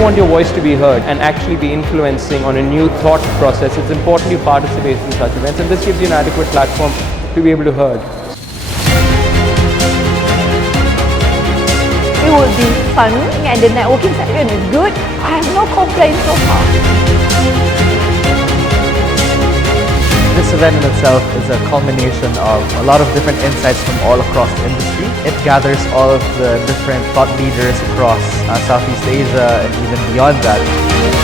want your voice to be heard and actually be influencing on a new thought process, it's important you participate in such events, and this gives you an adequate platform to be able to heard. It would be fun and the networking session is good. I have no complaints so far. This event in itself is a culmination of a lot of different insights from all across the industry. It gathers all of the different thought leaders across Southeast Asia and even beyond that.